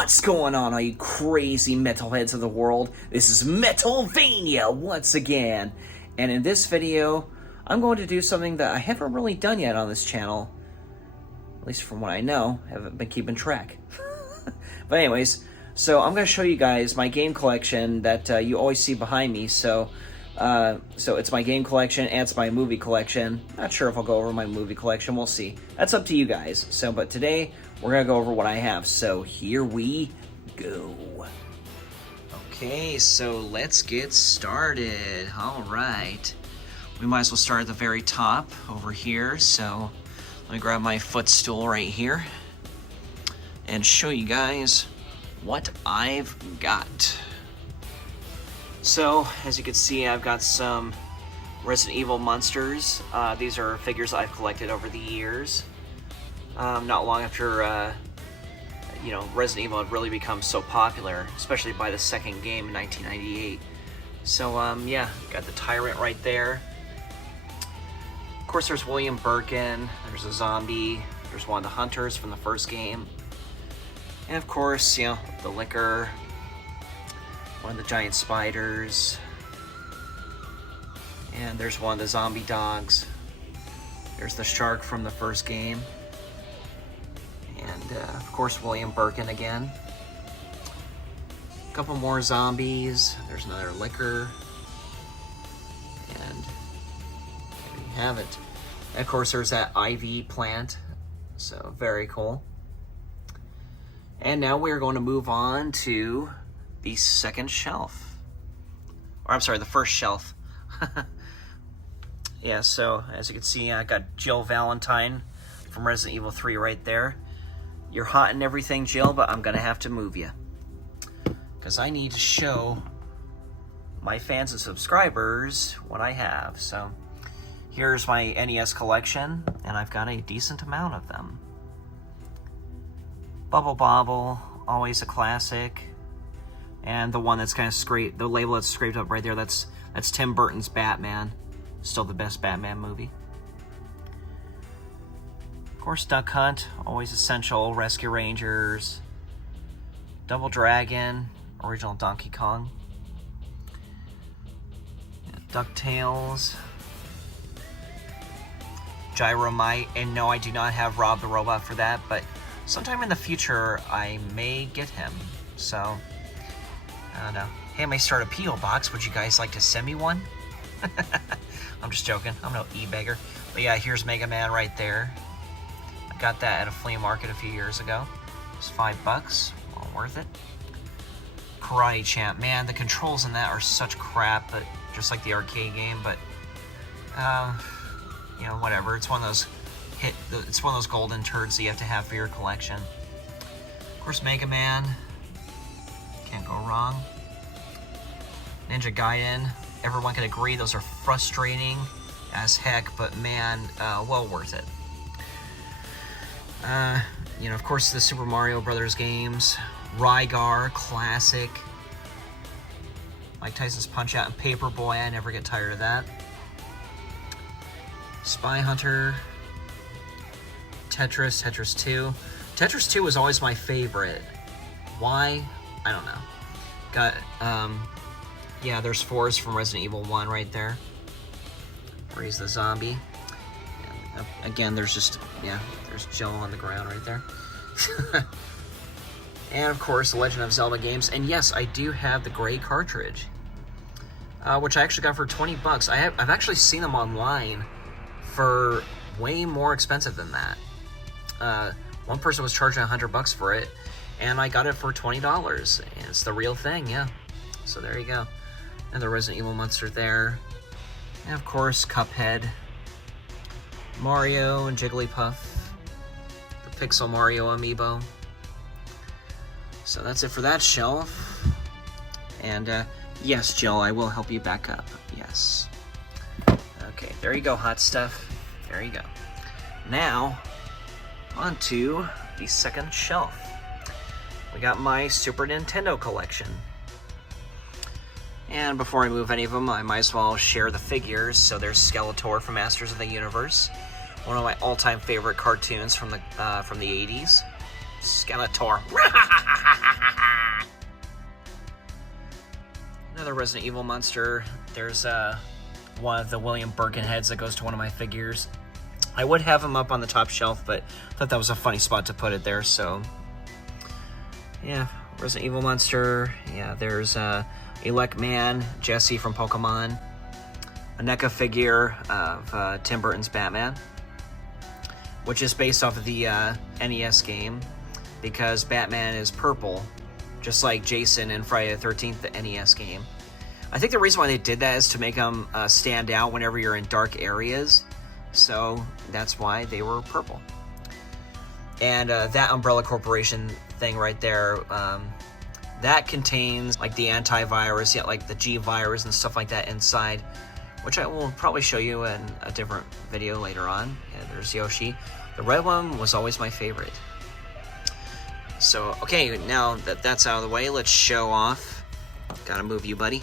What's going on, all you crazy metalheads of the world? This is MetalVania once again. And in this video, I'm going to do something that I haven't really done yet on this channel. At least from what I know, haven't been keeping track. But anyways, so I'm going to show you guys my game collection that you always see behind me. So it's my game collection and it's my movie collection. Not sure if I'll go over my movie collection. We'll see. That's up to you guys. So, but today we're going to go over what I have. So here we go. Okay, so let's get started. All right. We might as well start at the very top over here. So let me grab my footstool right here and show you guys what I've got. So, as you can see, I've got some Resident Evil monsters. These are figures I've collected over the years. Not long after, Resident Evil had really become so popular, especially by the second game in 1998. So, yeah, got the Tyrant right there. Of course, there's William Birkin, there's a zombie, there's one of the hunters from the first game. And of course, the Licker, one of the giant spiders, and there's one of the zombie dogs. There's the shark from the first game, and of course William Birkin again. A couple more zombies. There's another Licker, and there you have it. And of course there's that ivy plant, so very cool. And now we're going to move on to the second shelf. Or I'm sorry, the first shelf. Yeah, so as you can see, I got Jill Valentine from Resident Evil 3 right there. You're hot and everything, Jill, but I'm gonna have to move you, because I need to show my fans and subscribers what I have. So here's my NES collection, and I've got a decent amount of them. Bubble Bobble, always a classic. And the one that's kind of scraped, the label that's scraped up right there, that's Tim Burton's Batman. Still the best Batman movie. Of course, Duck Hunt, always essential. Rescue Rangers. Double Dragon, original Donkey Kong. DuckTales. Gyromite, and no, I do not have Rob the Robot for that, but sometime in the future, I may get him, so I don't know. Hey, I may start a P.O. box. Would you guys like to send me one? I'm just joking. I'm no e-beggar. But yeah, here's Mega Man right there. I got that at a flea market a few years ago. It's $5. Well worth it. Karate Champ. Man, the controls in that are such crap, but just like the arcade game, but whatever. It's one of those it's one of those golden turds that you have to have for your collection. Of course, Mega Man. Can't go wrong. Ninja Gaiden. Everyone can agree those are frustrating as heck, but man, well worth it. Of course, the Super Mario Brothers games. Rygar, classic. Mike Tyson's Punch-Out and Paperboy. I never get tired of that. Spy Hunter. Tetris 2. Tetris 2 was always my favorite. Why? I don't know. Got, yeah, there's Fours from Resident Evil 1 right there, where he's the zombie. And again, there's there's Jill on the ground right there. And of course, the Legend of Zelda games. And yes, I do have the gray cartridge, which I actually got for $20. I've actually seen them online for way more expensive than that. One person was charging $100 for it, and I got it for $20. And it's the real thing, yeah. So there you go. And the Resident Evil monster there. And of course, Cuphead. Mario and Jigglypuff. The Pixel Mario amiibo. So that's it for that shelf. And yes, Jill, I will help you back up. Yes. Okay, there you go, hot stuff. There you go. Now, on to the second shelf. We got my Super Nintendo collection. And before I move any of them, I might as well share the figures. So there's Skeletor from Masters of the Universe, one of my all-time favorite cartoons from the 80s. Skeletor. Another Resident Evil monster. There's one of the William Birkin heads that goes to one of my figures. I would have him up on the top shelf, but I thought that was a funny spot to put it there, so... yeah, Resident Evil monster. Yeah, there's Elect Man, Jesse from Pokemon. A NECA figure of Tim Burton's Batman, which is based off of the NES game, because Batman is purple, just like Jason in Friday the 13th, the NES game. I think the reason why they did that is to make them stand out whenever you're in dark areas, so that's why they were purple. And that Umbrella Corporation thing right there, that contains like the antivirus, yeah, like the G virus and stuff like that inside, which I will probably show you in a different video later on. Yeah, there's Yoshi. The red one was always my favorite. So, okay, now that that's out of the way, let's show off. Gotta move you, buddy.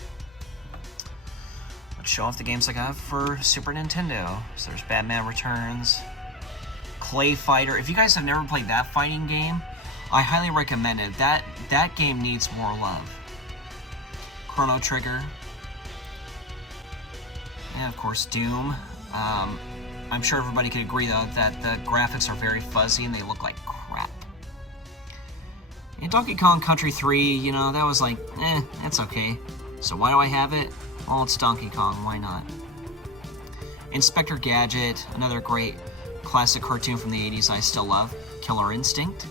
Let's show off the games I got for Super Nintendo. So there's Batman Returns, Clay Fighter. If you guys have never played that fighting game, I highly recommend it. That game needs more love. Chrono Trigger. And of course, Doom. I'm sure everybody could agree, though, that the graphics are very fuzzy and they look like crap. And Donkey Kong Country 3, you know, that was like, that's okay. So why do I have it? Well, it's Donkey Kong, why not? Inspector Gadget, another great classic cartoon from the 80s I still love. Killer Instinct.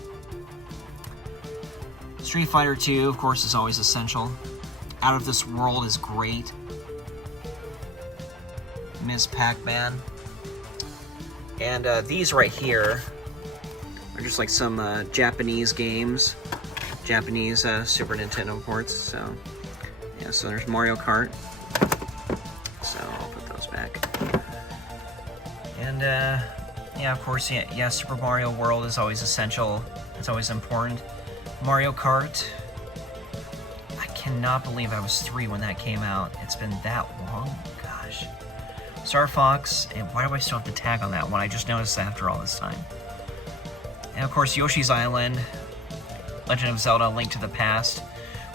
Street Fighter 2, of course, is always essential. Out of This World is great. Ms. Pac-Man. And these right here are just like some Japanese games. Japanese Super Nintendo ports. So, yeah, so there's Mario Kart. So I'll put those back. And, yeah, of course, yeah, Super Mario World is always essential. It's always important. Mario Kart. I cannot believe I was 3 when that came out. It's been that long. Gosh. Star Fox, and why do I still have the tag on that one? I just noticed that after all this time. And of course, Yoshi's Island, Legend of Zelda, Link to the Past.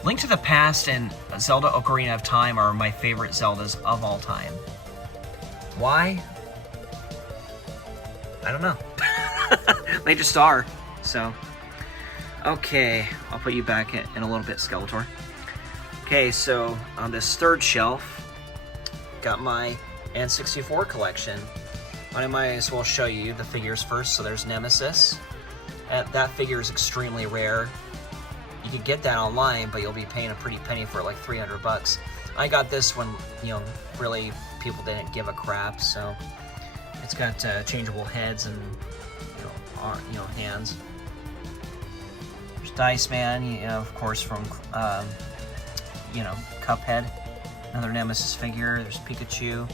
Link to the Past and Zelda Ocarina of Time are my favorite Zeldas of all time. Why? I don't know. They just are. So, okay, I'll put you back in a little bit, Skeletor. Okay, so on this third shelf, got my N64 collection. I might as well show you the figures first. So there's Nemesis. That figure is extremely rare. You could get that online, but you'll be paying a pretty penny for it, like 300 bucks. I got this when, you know, really people didn't give a crap. So it's got changeable heads and you know hands. There's Dice Man, you know, of course from you know, Cuphead. Another Nemesis figure. There's Pikachu.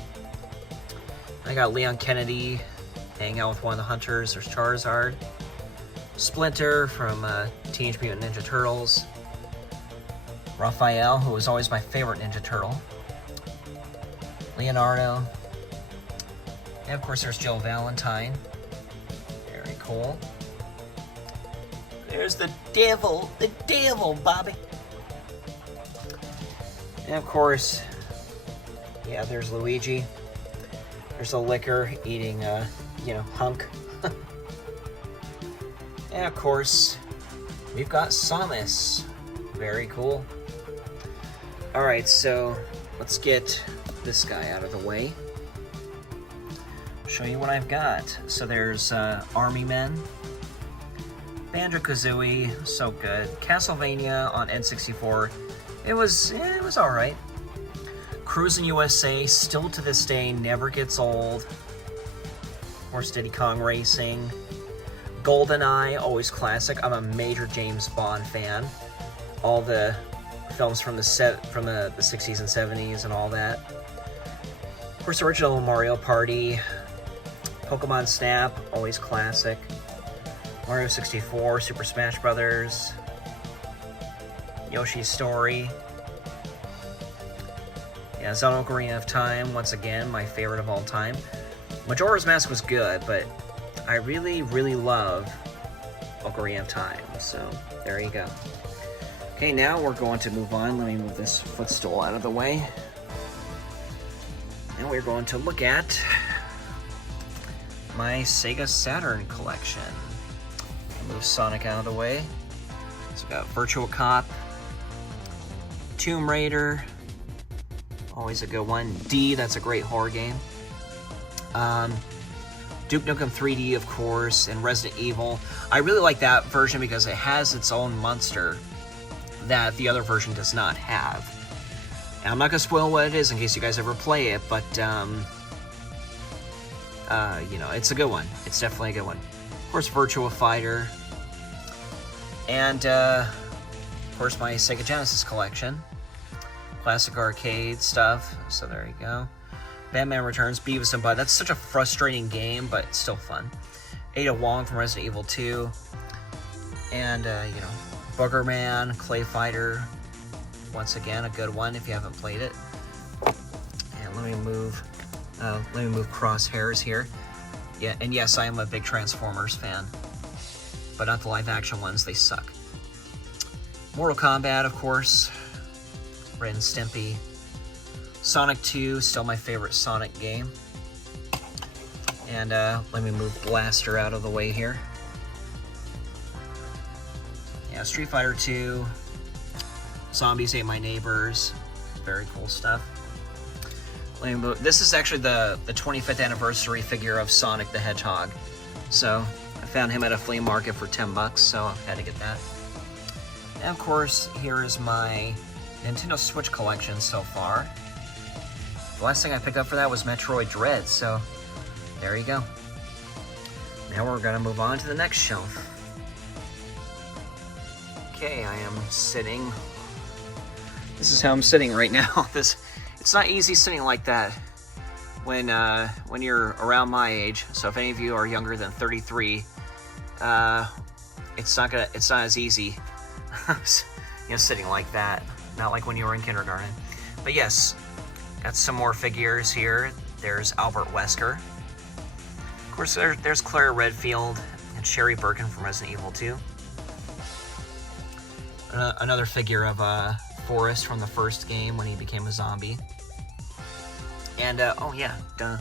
I got Leon Kennedy hanging out with one of the hunters. There's Charizard. Splinter from Teenage Mutant Ninja Turtles. Raphael, who was always my favorite Ninja Turtle. Leonardo. And of course there's Jill Valentine. Very cool. There's the devil, Bobby. And of course, yeah, there's Luigi. There's a liquor eating, you know, hunk. And of course, we've got Samus. Very cool. Alright, so let's get this guy out of the way. Show you what I've got. So there's Army Men. Banjo-Kazooie, so good. Castlevania on N64. It was alright. Cruis'n USA, still to this day, never gets old. Of course, Diddy Kong Racing. GoldenEye, always classic. I'm a major James Bond fan. All the films from the 60s and 70s and all that. Of course, original Mario Party. Pokemon Snap, always classic. Mario 64, Super Smash Brothers. Yoshi's Story. Yeah, Zelda Ocarina of Time, once again, my favorite of all time. Majora's Mask was good, but I really, really love Ocarina of Time, so there you go. Okay, now we're going to move on. Let me move this footstool out of the way. And we're going to look at my Sega Saturn collection. Move Sonic out of the way. So we got Virtual Cop, Tomb Raider, always a good one. D, that's a great horror game. Duke Nukem 3D, of course, and Resident Evil. I really like that version because it has its own monster that the other version does not have. And I'm not going to spoil what it is in case you guys ever play it, but, you know, it's a good one. It's definitely a good one. Of course, Virtua Fighter. And, of course, my Sega Genesis collection. Classic arcade stuff. So there you go. Batman Returns, Beavis and Butt. That's such a frustrating game, but it's still fun. Ada Wong from Resident Evil 2. And, you know, Booger Man, Clay Fighter. Once again, a good one if you haven't played it. And let me move crosshairs here. Yeah, and yes, I am a big Transformers fan, but not the live-action ones. They suck. Mortal Kombat, of course. Ren and Stimpy. Sonic 2, still my favorite Sonic game. And let me move Blaster out of the way here. Yeah, Street Fighter 2. Zombies Ate My Neighbors. Very cool stuff. Let me move. This is actually the 25th anniversary figure of Sonic the Hedgehog. So I found him at a flea market for 10 bucks, so I had to get that. And of course, here is my Nintendo Switch collection so far. The last thing I picked up for that was Metroid Dread, so there you go. Now we're gonna move on to the next shelf. Okay, I am sitting. This is how I'm sitting right now. It's not easy sitting like that when you're around my age. So if any of you are younger than 33, it's not as easy, you know, sitting like that. Not like when you were in kindergarten. But yes, got some more figures here. There's Albert Wesker. Of course, there's Claire Redfield and Sherry Birkin from Resident Evil 2. Another figure of Forrest from the first game when he became a zombie. And, oh yeah, duh.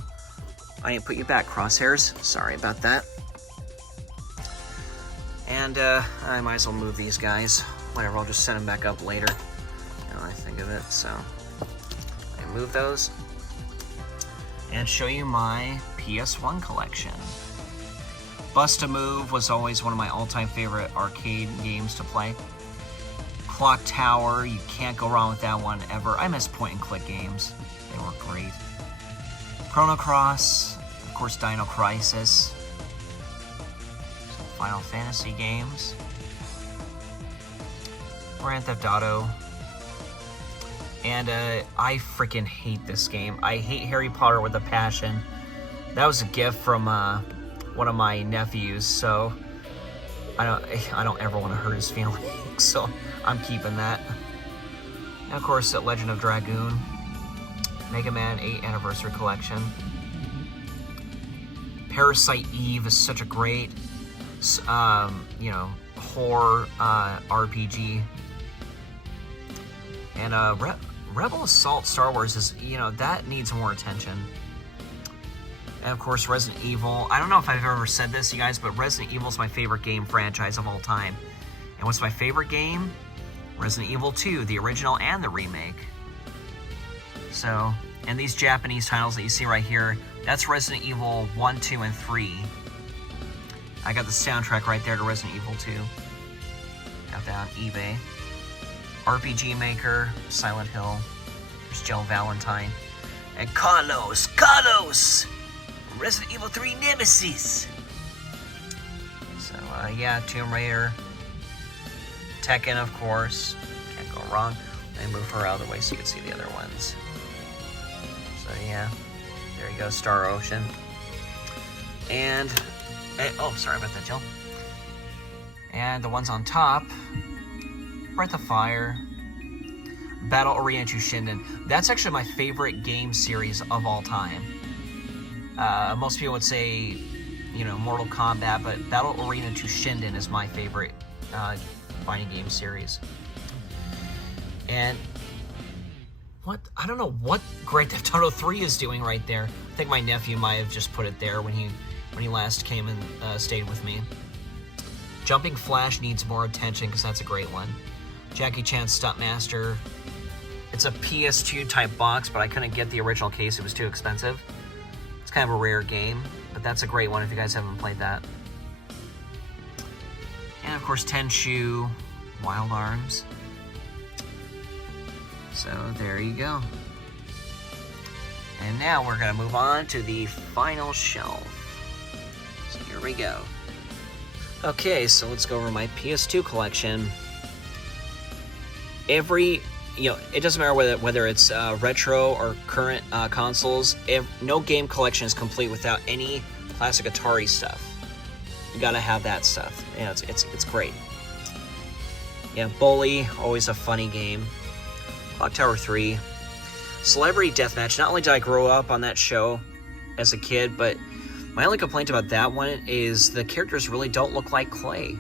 I didn't put you back, Crosshairs. Sorry about that. And, I might as well move these guys. Whatever, I'll just set them back up later. Now I think of it, so. I move those. And show you my PS1 collection. Bust-A-Move was always one of my all-time favorite arcade games to play. Clock Tower, you can't go wrong with that one ever. I miss point-and-click games. They were great. Chrono Cross, of course, Dino Crisis. Some Final Fantasy games. Grand Theft Auto. And I freaking hate this game. I hate Harry Potter with a passion. That was a gift from one of my nephews, so I don't ever want to hurt his feelings, so I'm keeping that. And of course, Legend of Dragoon, Mega Man 8 Anniversary Collection. Parasite Eve is such a great, you know, horror RPG. And Rebel Assault Star Wars is, you know, that needs more attention. And of course, Resident Evil. I don't know if I've ever said this, you guys, but Resident Evil is my favorite game franchise of all time. And what's my favorite game? Resident Evil 2, the original and the remake. So, and these Japanese titles that you see right here, that's Resident Evil 1, 2, and 3. I got the soundtrack right there to Resident Evil 2. Got that on eBay. RPG Maker, Silent Hill. There's Jill Valentine. And Carlos! Resident Evil 3 Nemesis! So, yeah, Tomb Raider. Tekken, of course. Can't go wrong. Let me move her out of the way so you can see the other ones. So, yeah. There you go, Star Ocean. And oh, sorry about that, Jill. And the ones on top, Breath of Fire, Battle Arena Shinden. That's actually my favorite game series of all time. Most people would say, you know, Mortal Kombat, but Battle Arena Shinden is my favorite fighting game series. And what, I don't know what Grand Theft Auto 3 is doing right there. I think my nephew might have just put it there when he last came and stayed with me. Jumping Flash needs more attention because that's a great one. Jackie Chan Stuntmaster. It's a PS2 type box, but I couldn't get the original case. It was too expensive. It's kind of a rare game, but that's a great one if you guys haven't played that. And of course, Tenchu, Wild Arms. So there you go. And now we're gonna move on to the final shelf. So here we go. Okay, so let's go over my PS2 collection. It doesn't matter whether it's retro or current consoles. No game collection is complete without any classic Atari stuff. You gotta have that stuff. Yeah, it's great. Yeah, Bully, always a funny game. Clock Tower 3. Celebrity Deathmatch. Not only did I grow up on that show as a kid, but my only complaint about that one is the characters really don't look like clay.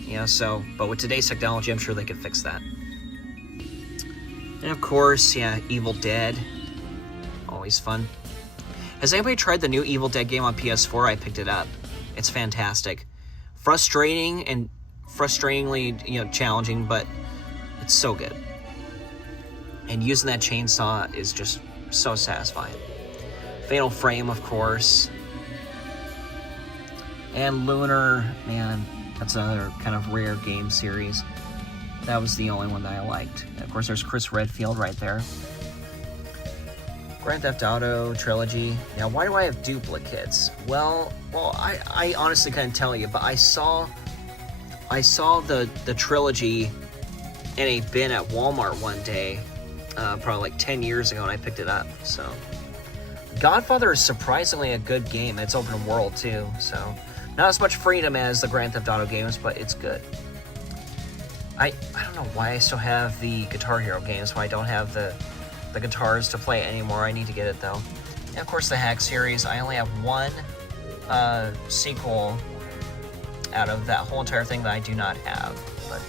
Yeah, but with today's technology, I'm sure they could fix that. And of course, yeah, Evil Dead. Always fun. Has anybody tried the new Evil Dead game on PS4? I picked it up. It's fantastic. Frustrating and frustratingly, challenging, but it's so good. And using that chainsaw is just so satisfying. Fatal Frame, of course. And Lunar, man, that's another kind of rare game series. That was the only one that I liked. And of course, there's Chris Redfield right there. Grand Theft Auto Trilogy. Now, why do I have duplicates? Well, I honestly couldn't tell you, but I saw the trilogy in a bin at Walmart one day, probably like 10 years ago, and I picked it up. So, Godfather is surprisingly a good game. It's open world too, so not as much freedom as the Grand Theft Auto games, but it's good. I don't know why I still have the Guitar Hero games, why I don't have the guitars to play it anymore. I need to get it though. And of course the Hack series. I only have one sequel out of that whole entire thing that I do not have. But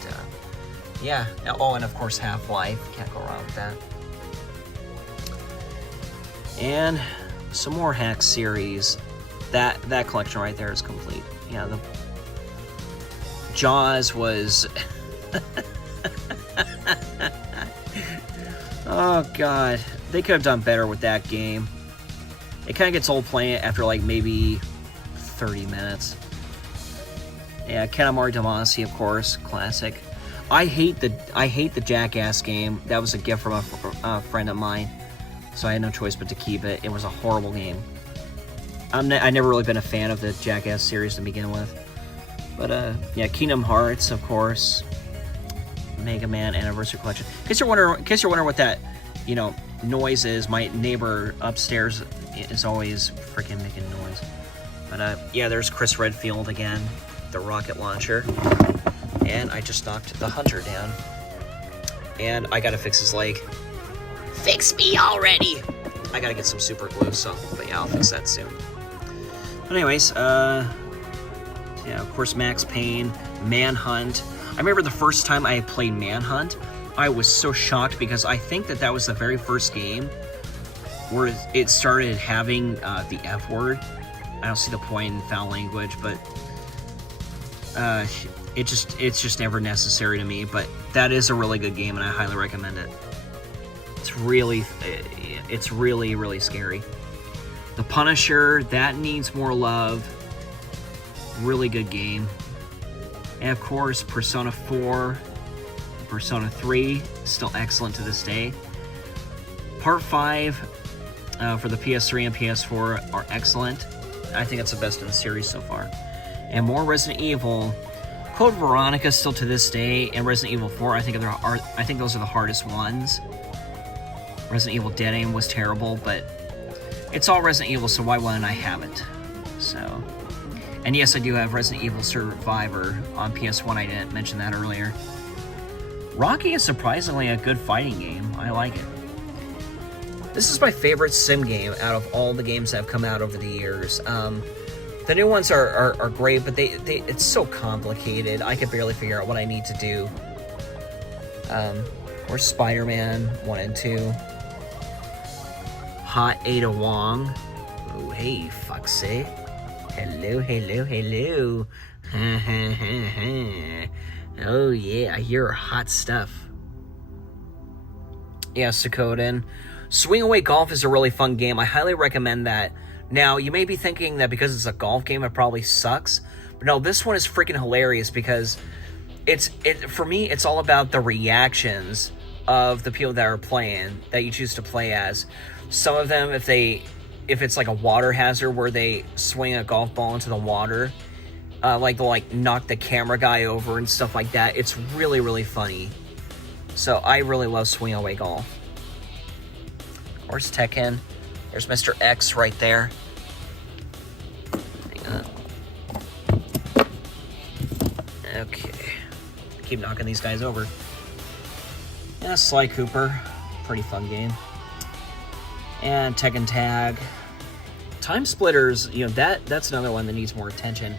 yeah. Oh, and of course Half-Life. Can't go wrong with that. And some more Hack series. That collection right there is complete. Yeah, the Jaws was oh god, they could have done better with that game. It kind of gets old playing it after like maybe 30 minutes. Yeah, Katamari Damacy, of course, classic. I hate the Jackass game. That was a gift from a friend of mine, so I had no choice but to keep it. It was a horrible game. I never really been a fan of the Jackass series to begin with. But yeah, Kingdom Hearts, of course. Mega Man Anniversary Collection. In case you're wondering what that, noise is, my neighbor upstairs is always freaking making noise. But yeah, there's Chris Redfield again, the rocket launcher. And I just knocked the Hunter down. And I gotta fix his leg. Fix me already! I gotta get some super glue, but yeah, I'll fix that soon. But anyways, yeah, of course, Max Payne, Manhunt. I remember the first time I played Manhunt, I was so shocked because I think that was the very first game where it started having the F word. I don't see the point in foul language, but it's just never necessary to me. But that is a really good game, and I highly recommend it. It's really scary. The Punisher, that needs more love. Really good game. And of course, Persona 4, Persona 3, still excellent to this day. Part 5 for the PS3 and PS4 are excellent. I think it's the best in the series so far. And more Resident Evil. Code Veronica still to this day, and Resident Evil 4, I think those are the hardest ones. Resident Evil Dead Aim was terrible, but it's all Resident Evil, so why wouldn't I have it? So, and yes, I do have Resident Evil Survivor on PS1. I didn't mention that earlier. Rocky is surprisingly a good fighting game. I like it. This is my favorite sim game out of all the games that have come out over the years. The new ones are great, but it's so complicated. I could barely figure out what I need to do. Or Spider-Man 1 and 2. Hot Ada Wong. Oh, hey, Foxy. Hello, hello, hello. Oh, yeah, you're hot stuff. Yeah, Suikoden. Swing Away Golf is a really fun game. I highly recommend that. Now, you may be thinking that because it's a golf game, it probably sucks. But no, this one is freaking hilarious because for me, it's all about the reactions of the people that are playing, that you choose to play as. Some of them, if it's like a water hazard where they swing a golf ball into the water, like they'll like knock the camera guy over and stuff like that. It's really, really funny. So I really love Swing Away Golf. Of course, Tekken. There's Mr. X right there. Hang on. Okay. Keep knocking these guys over. Yeah, Sly Cooper. Pretty fun game. And Tekken Tag. Time Splitters, you know, that's another one that needs more attention.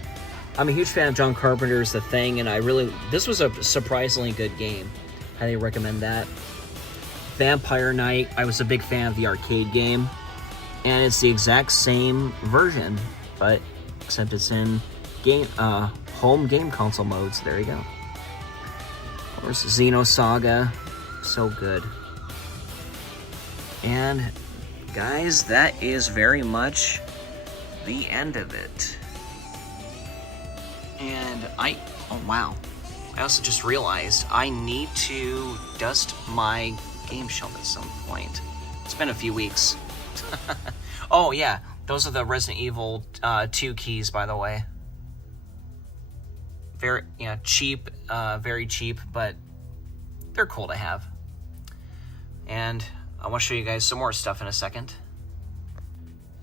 I'm a huge fan of John Carpenter's The Thing, and this was a surprisingly good game. Highly recommend that. Vampire Knight, I was a big fan of the arcade game, and it's the exact same version, but except it's in home game console modes. There you go. Of course, Xenosaga, so good. And guys, that is very much the end of it. And oh wow, I also just realized I need to dust my game shelf at some point. It's been a few weeks. Oh yeah, those are the Resident Evil 2 keys, by the way. Very, cheap, very cheap, but they're cool to have. And I want to show you guys some more stuff in a second.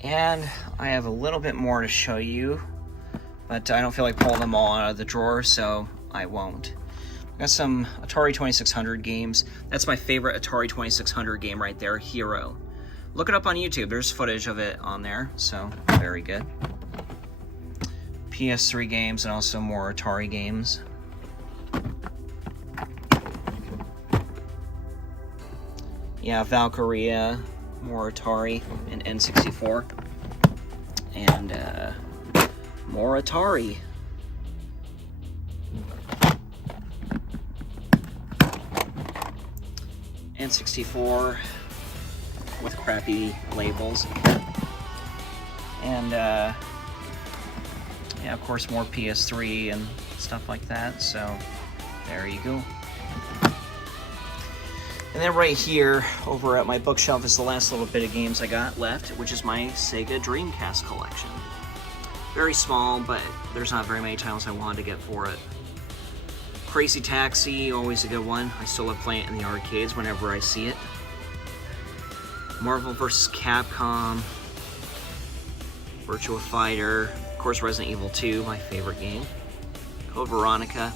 And I have a little bit more to show you, but I don't feel like pulling them all out of the drawer, so I won't. I got some Atari 2600 games. That's my favorite Atari 2600 game right there, Hero. Look it up on YouTube. There's footage of it on there, so very good. PS3 games and also more Atari games. Yeah, Valkyria, more Atari, and N64. And more Atari. N64 with crappy labels. And yeah, of course, more PS3 and stuff like that. So there you go. And then right here, over at my bookshelf, is the last little bit of games I got left, which is my Sega Dreamcast collection. Very small, but there's not very many titles I wanted to get for it. Crazy Taxi, always a good one. I still love playing it in the arcades whenever I see it. Marvel vs. Capcom. Virtua Fighter. Of course, Resident Evil 2, my favorite game. Code Veronica.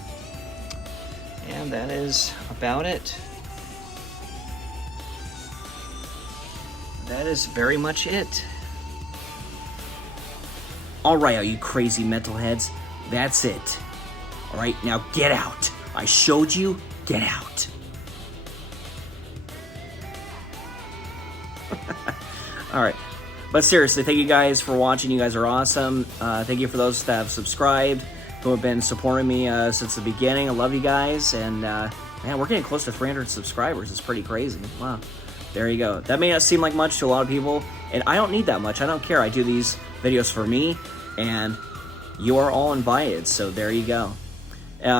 And that is about it. That is very much it. Alright, all you crazy metalheads, that's it. Alright, now get out. I showed you, get out. Alright, but seriously, thank you guys for watching. You guys are awesome. Thank you for those that have subscribed, who have been supporting me since the beginning. I love you guys, and man, we're getting close to 300 subscribers. It's pretty crazy. Wow. There you go. That may not seem like much to a lot of people, and I don't need that much. I don't care. I do these videos for me, and you are all invited, so there you go.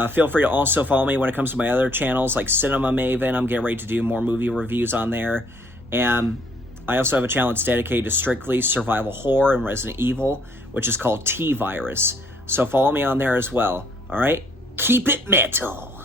Feel free to also follow me when it comes to my other channels, like Cinema Maven. I'm getting ready to do more movie reviews on there. And I also have a channel that's dedicated to strictly survival horror and Resident Evil, which is called T-Virus. So follow me on there as well, all right? Keep it metal!